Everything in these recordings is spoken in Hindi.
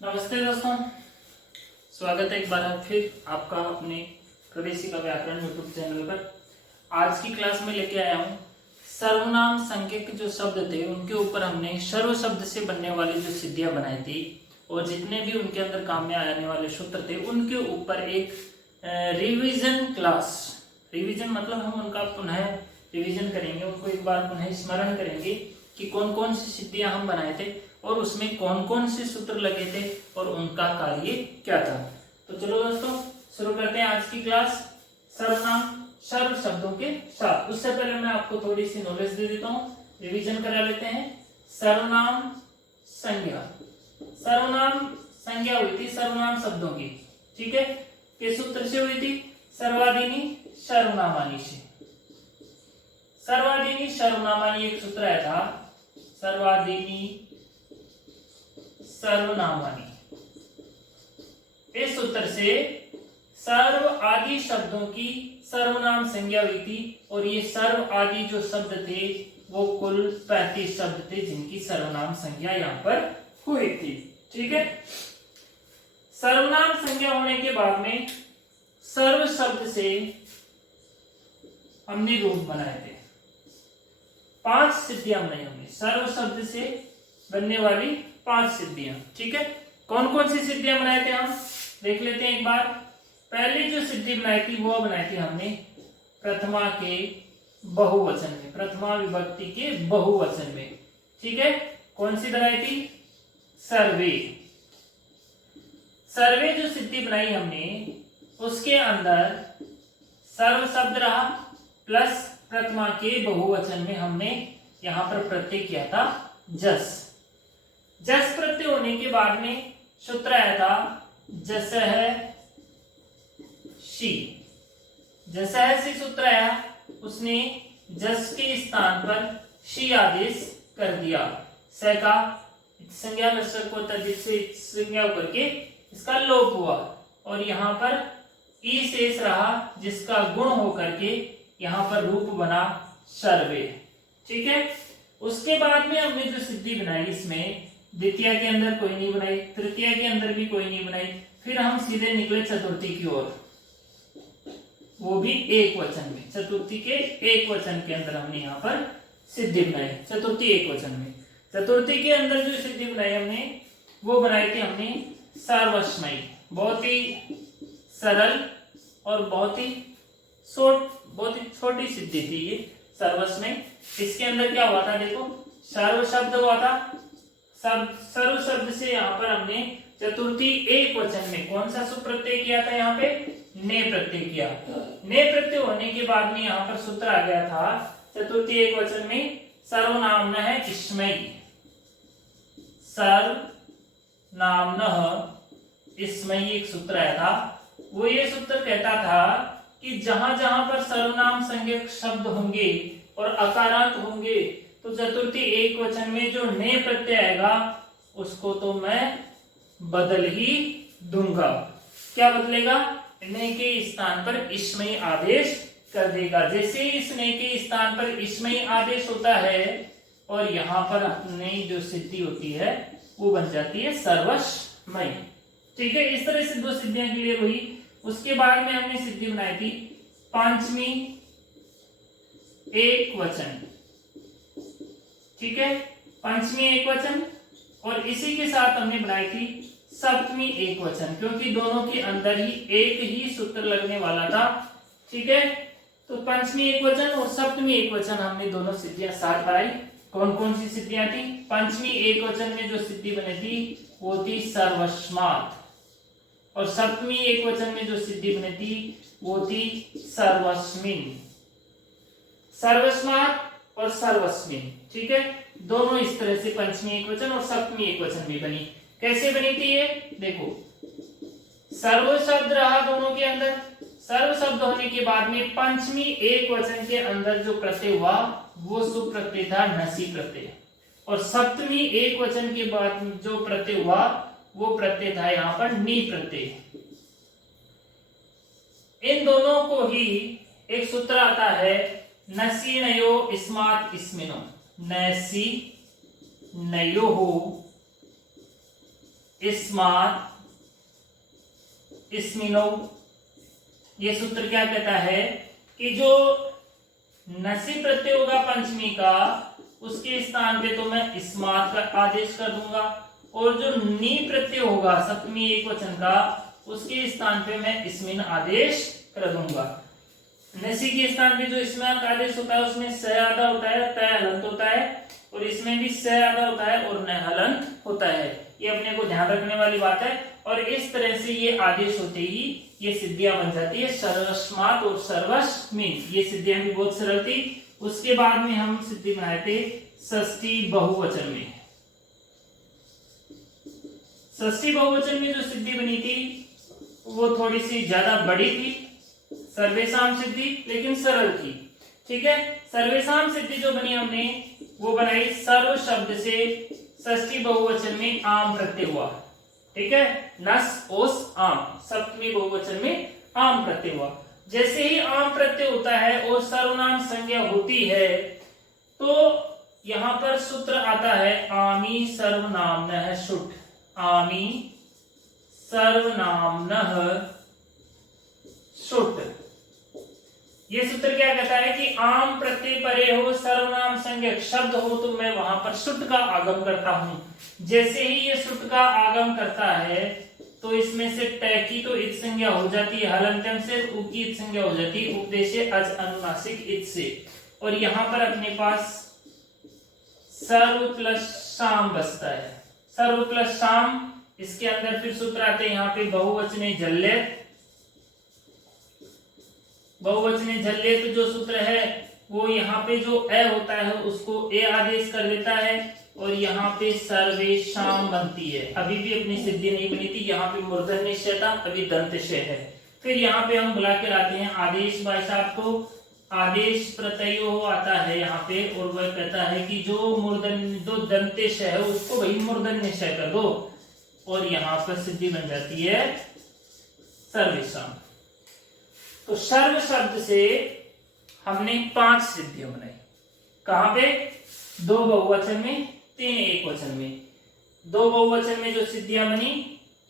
नमस्ते दोस्तों, स्वागत है एक बार फिर आपका अपने प्रवेशिका व्याकरण यूट्यूब चैनल पर। आज की क्लास में लेके आया हूँ सर्वनाम संज्ञक जो शब्द थे उनके ऊपर हमने सर्व शब्द से बनने वाली जो सिद्धियां बनाई थी और जितने भी उनके अंदर काम में आने वाले सूत्र थे उनके ऊपर एक रिवीजन क्लास। रिवीजन मतलब हम उनका पुनः रिवीजन करेंगे, उनको एक बार पुनः स्मरण करेंगे कि कौन कौन सी सिद्धियां हम बनाए थे और उसमें कौन कौन से सूत्र लगे थे और उनका कार्य क्या था। तो चलो दोस्तों शुरू करते हैं आज की क्लास सर्वनाम सर्व शब्दों के साथ। उससे पहले मैं आपको थोड़ी सी नॉलेज दे देता हूँ, रिवीजन करा लेते हैं। सर्वनाम संज्ञा, सर्वनाम संज्ञा हुई थी सर्वनाम शब्दों की, ठीक है। किस सूत्र से हुई थी? सर्वादीनी सर्वनामानी से। सर्वादीनी सर्वनामानी एक सूत्र आया था, सर्वादीनी सर्वनामानी। इस सूत्र से सर्व आदि शब्दों की सर्वनाम संज्ञा हुई थी और ये सर्व आदि जो शब्द थे वो कुल 35 शब्द थे जिनकी सर्वनाम संज्ञा यहाँ पर हुई थी, ठीक है। सर्वनाम संज्ञा होने के बाद में सर्व शब्द से हमने रूप बनाए थे। 5 सिद्धियां बनाई हमने सर्व शब्द से बनने वाली 5 सिद्धियां, ठीक है। कौन कौन सी सिद्धियां बनाए थे हम देख लेते हैं एक बार। पहली जो सिद्धि बनाई थी वो बनाई थी हमने प्रथमा के बहुवचन में, प्रथमा विभक्ति के बहुवचन में, ठीक है। कौन सी बनाई थी? सर्वे। सर्वे जो सिद्धि बनाई हमने उसके अंदर सर्व शब्द रहा प्लस प्रथमा के बहुवचन में हमने यहां पर प्रत्यय किया था जस। जस प्रत्यय होने के बाद में सूत्र आया था जस है शी। जस है शी सूत्र आया, उसने जस के स्थान पर शी आदेश कर दिया। स का संज्ञा लक्षण को तद्धित से संज्ञा करके इसका लोप हुआ और यहाँ पर ई शेष रहा जिसका गुण होकर के यहाँ पर रूप बना सर्वे, ठीक है। उसके बाद में हमने जो सिद्धि बनाई इसमें द्वितीय के अंदर कोई नहीं बनाई, तृतीय के अंदर भी कोई नहीं बनाई, फिर हम सीधे निकले चतुर्थी की ओर, वो भी एक वचन में। चतुर्थी के एक वचन के अंदर हमने यहाँ पर सिद्धि बनाई, चतुर्थी एक वचन में। चतुर्थी के अंदर जो सिद्धि बनाई हमने वो बनाई थी हमने सर्वस्मयी। बहुत ही सरल और बहुत ही छोटी सिद्धि थी ये सर्वस्मयी। इसके अंदर क्या हुआ था देखो, सर्व शब्द हुआ था, सर्व शब्द से यहाँ पर हमने चतुर्थी एक वचन में कौन सा सुप्रत्यय किया था? यहाँ पे ने प्रत्यय किया। ने प्रत्यय होने के बाद में यहाँ पर सूत्र आ गया था चतुर्थी एक वचन में सर्वनामन है स्मयी। सर्वनामन स्मयी एक सूत्र आया था। वो ये सूत्र कहता था कि जहां जहां पर सर्वनाम संज्ञक शब्द होंगे और अकारांत होंगे तो चतुर्थी एक वचन में जो ने प्रत्यय आएगा उसको तो मैं बदल ही दूंगा। क्या बदलेगा? ने के स्थान पर स्मयी आदेश कर देगा। जैसे इस ने के स्थान पर स्मयी आदेश होता है और यहाँ पर अपने जो सिद्धि होती है वो बन जाती है सर्वस्मयी, ठीक है। इस तरह से 2 सिद्धियां क्लियर हुई। उसके बाद में हमने सिद्धि बनाई थी पांचवी एक वचन, ठीक है, पंचमी एक वचन। और इसी के साथ हमने बनाई थी सप्तमी एक वचन, क्योंकि दोनों के अंदर ही एक ही सूत्र लगने वाला था, ठीक है। तो पंचमी एक वचन और सप्तमी एक वचन हमने दोनों सिद्धियां साथ बनाई। कौन कौन सी सिद्धियां थी? पंचमी एक वचन में जो सिद्धि बनी थी वो थी सर्वस्मात् और सप्तमी एक वचन में जो सिद्धि बनी थी वो थी सर्वस्मिन्। सर्वस्मात् और सर्वस्मिन्, ठीक है। दोनों इस तरह से पंचमी एक वचन और सप्तमी एक वचन भी बनी। कैसे बनी थी ये देखो, सर्व शब्द रहा दोनों के अंदर। सर्व शब्द होने के बाद में पंचमी एक वचन के अंदर जो प्रत्यय हुआ वो सुप्रत्यय था नसी प्रत्यय और सप्तमी एक वचन के बाद जो प्रत्यय हुआ वो प्रत्यय था यहाँ पर नी प्रत्यय। इन दोनों को ही एक सूत्र आता है नसी नयो इस्मात इस्मिनो। नसी नयो इस्मात, इस्मिनो। ये सूत्र क्या कहता है कि जो नसी प्रत्यय होगा पंचमी का, उसके स्थान पे तो मैं इस्मात का आदेश कर दूंगा, और जो नी प्रत्यय होगा सप्तमी एकवचन का, उसके स्थान पे मैं इस्मिन आदेश कर दूंगा। नसी के स्थान पे जो इसमें का आदेश होता है उसमें स आधा होता है, त हलंत होता है, और इसमें भी स आधा होता है और न हलंत होता है। ये अपने को ध्यान रखने वाली बात है। और इस तरह से ये आदेश होते ही ये सिद्धियां बन जाती है, सर्वस्मात और सर्वस्मिन। ये सिद्धियां भी बहुत सरल थी। उसके बाद में हम सिद्धि बनाए थे षष्ठी बहुवचन में। षष्ठी बहुवचन में जो सिद्धि बनी थी वो थोड़ी सी ज्यादा बड़ी थी, सर्वेशाम सिद्धि, लेकिन सरल थी। ठीक है, सर्वेशाम सिद्धि जो बनी हमने वो बनाई सर्व शब्द से षष्ठी बहुवचन में आम प्रत्यय हुआ। ठीक है, नस ओस आम, सप्तमी बहुवचन में आम प्रत्यय हुआ। जैसे ही आम प्रत्यय होता है और सर्वनाम संज्ञा होती है तो यहां पर सूत्र आता है आमी सर्वनामनः शुट। आमी सर्वनामनः शुट। ये सूत्र क्या कहता है कि आम प्रत्यय परे हो, सर्वनाम संज्ञक शब्द हो तो मैं वहां पर शुट का आगम करता हूं। जैसे ही ये शुट का आगम करता है तो इसमें से ट की तो इत संज्ञा हो जाती है, हलंत्यम से उ की इत संज्ञा हो जाती है, उपदेशे अज अनुनासिक इत से। और यहां पर अपने पास सर्व प्लस शाम बचता है। सर्व प्लस शाम, इसके अंदर फिर सूत्र आते हैं यहाँ पे बहुवचने जल्य। बहुवचने जल्य तो जो सूत्र है वो यहाँ पे जो ए होता है उसको ए आदेश कर देता है, और यहाँ पे सर्वेशाम बनती है। अभी भी अपनी सिद्धि नहीं बनी थी, यहाँ पे मूर्धन्य निश्चय था, अभी दंतशय है। फिर यहाँ पे हम बुला के लाते हैं आदेश भाई साहब को। आदेश प्रत्ययो आता है यहाँ पे, और वह कहता है कि जो मूर्धन्य जो दंतेशय है उसको भाई मूर्धन्य निश्चय कर दो, और यहाँ पर सिद्धि बन जाती है सर्वेशाम। तो सर्व शब्द से हमने 5 सिद्धियां बनाई। कहां पे? 2 बहुवचन में, 3 एकवचन में। 2 बहुवचन में जो सिद्धियां बनी,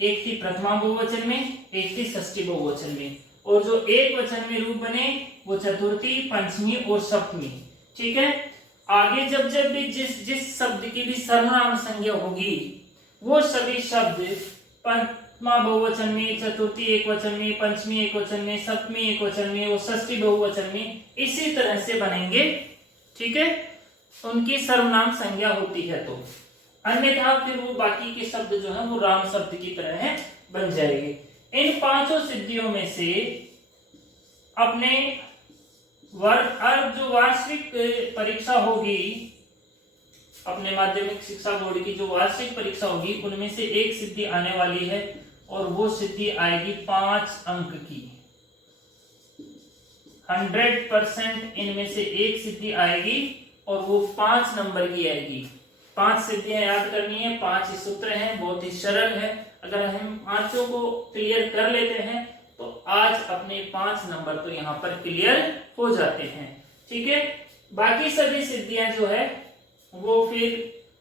एक थी प्रथमा बहुवचन में, एक थी षष्ठी बहुवचन में, और जो एक वचन में रूप बने वो चतुर्थी, पंचमी और सप्तमी। ठीक है, आगे जब जब भी जिस शब्द की भी सर्वनाम संज्ञा होगी वो सभी शब्द प्रथमा बहुवचन में, चतुर्थी एकवचन में, पंचमी एकवचन में, सप्तमी एकवचन में और षष्ठी बहुवचन में इसी तरह से बनेंगे। ठीक है, उनकी सर्वनाम संज्ञा होती है। तो अन्यथा फिर वो बाकी के शब्द जो है वो राम शब्द की तरह है बन जाएंगे। इन 5 सिद्धियों में से अपने जो वार्षिक परीक्षा होगी, अपने माध्यमिक शिक्षा बोर्ड की जो वार्षिक परीक्षा होगी उनमें से एक सिद्धि आने वाली है, और वो सिद्धि आएगी 5 अंक की। 100% इनमें से एक सिद्धि आएगी और वो 5 नंबर की आएगी। 5 सिद्धियां याद करनी है, 5 ही सूत्र हैं, बहुत ही सरल है। अगर हम 5 को क्लियर कर लेते हैं तो आज अपने 5 नंबर तो यहाँ पर क्लियर हो जाते हैं। ठीक है, बाकी सभी सिद्धियां जो है वो फिर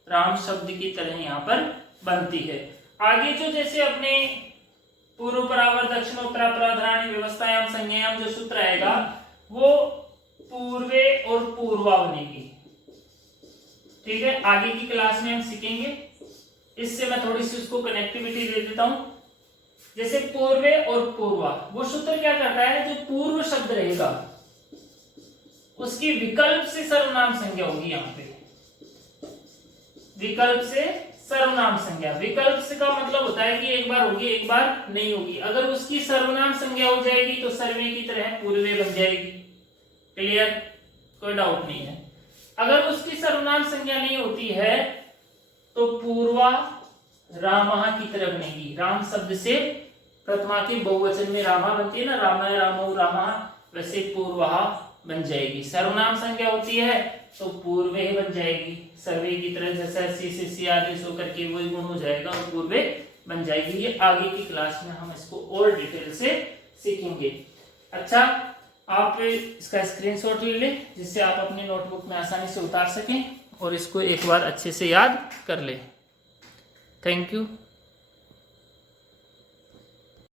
राम शब्द की तरह यहाँ पर बनती है। आगे जो जैसे अपने पूर्व परावर दक्षिणोत्तरा पराधराणी व्यवस्थायाम संज्ञायाम जो सूत्र आएगा वो पूर्वे और पूर्वा बनेगी। ठीक है, आगे की क्लास में हम सीखेंगे। इससे मैं थोड़ी सी उसको कनेक्टिविटी दे देता हूं। जैसे पूर्वे और पूर्वा, वो सूत्र क्या करता है, जो पूर्व शब्द रहेगा उसकी विकल्प से सर्वनाम संज्ञा होगी। यहाँ पे विकल्प से सर्वनाम संज्ञा, विकल्प से का मतलब होता है कि एक बार होगी एक बार नहीं होगी। अगर उसकी सर्वनाम संज्ञा हो जाएगी तो सर्वे की तरह पूर्वे बन जाएगी। क्लियर, कोई डाउट नहीं है। अगर उसकी सर्वनाम संज्ञा नहीं होती है तो पूर्वा रामः की तरह बनेगी। राम शब्द से प्रथमा के बहुवचन में रामा बनती है ना, रामाय रामो रामः, वैसे पूर्वा बन जाएगी। सर्वनाम संज्ञा होती है तो पूर्वे बन जाएगी, सर्वे की तरह। जैसा सी से सी आदेश होकर के वही गुण हो जाएगा और पूर्वे बन जाएगी। ये आगे की क्लास में हम इसको और डिटेल से सीखेंगे। अच्छा, आप इसका स्क्रीनशॉट ले लें जिससे आप अपनी नोटबुक में आसानी से उतार सकें और इसको एक बार अच्छे से याद कर लें। Thank you.